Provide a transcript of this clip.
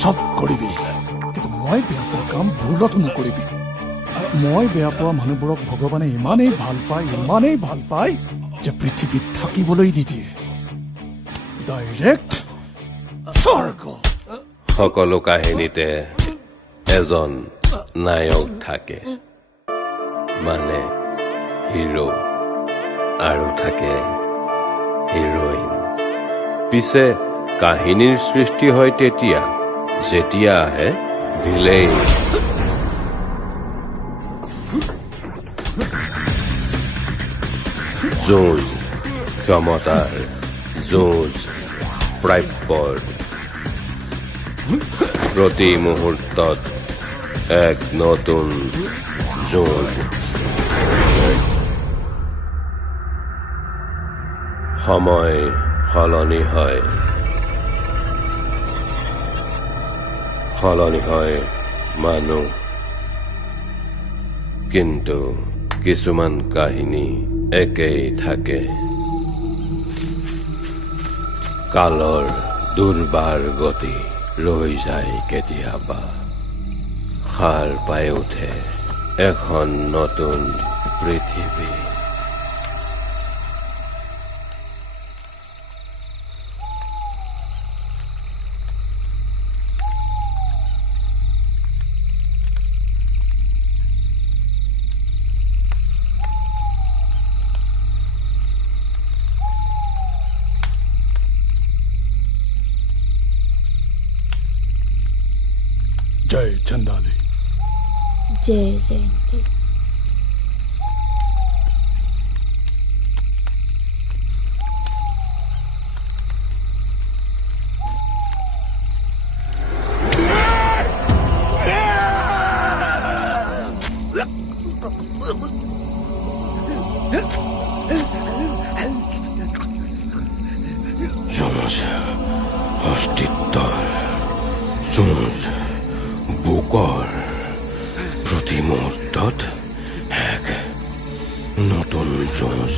চব কৰিবি, কিন্তু মই বেয়া পোৱা কাম ভুলতো নকৰিবি। মই বেয়া পোৱা মানুহবোৰক ভগৱানে ইমানেই ভাল পায় যে পৃথিৱীত থাকিবলৈ নিদিয়ে, ডাইৰেক্ট স্বৰ্গ। সকলো কাহিনীতে এজন নায়ক থাকে, মানে হিৰো, আৰু থাকে হিৰোইন। পিছে কাহিনীৰ সৃষ্টি হয় তেতিয়া যেতিয়া আহে ভিলেইন। যুঁজ, ক্ষমতাৰ যুঁজ, প্ৰাপ্যৰ। প্ৰতি মুহূৰ্তত এক নতুন যুঁজ। সময় সলনি হয়, মানুহ, কিন্তু কিছুমান কাহিনী একেই থাকে। কালৰ দুৰ্বাৰ গতি ৰৈ যায় কেতিয়াবা, সাৰ পাই উঠে এখন নতুন পৃথিৱী। জয় চন্দালী। জয় জয়ন্তী। যুঁজ, অস্তিত্বৰ যুঁজ, বুকৰ। প্ৰতি মুহূৰ্তত এক নতুন যুঁজ।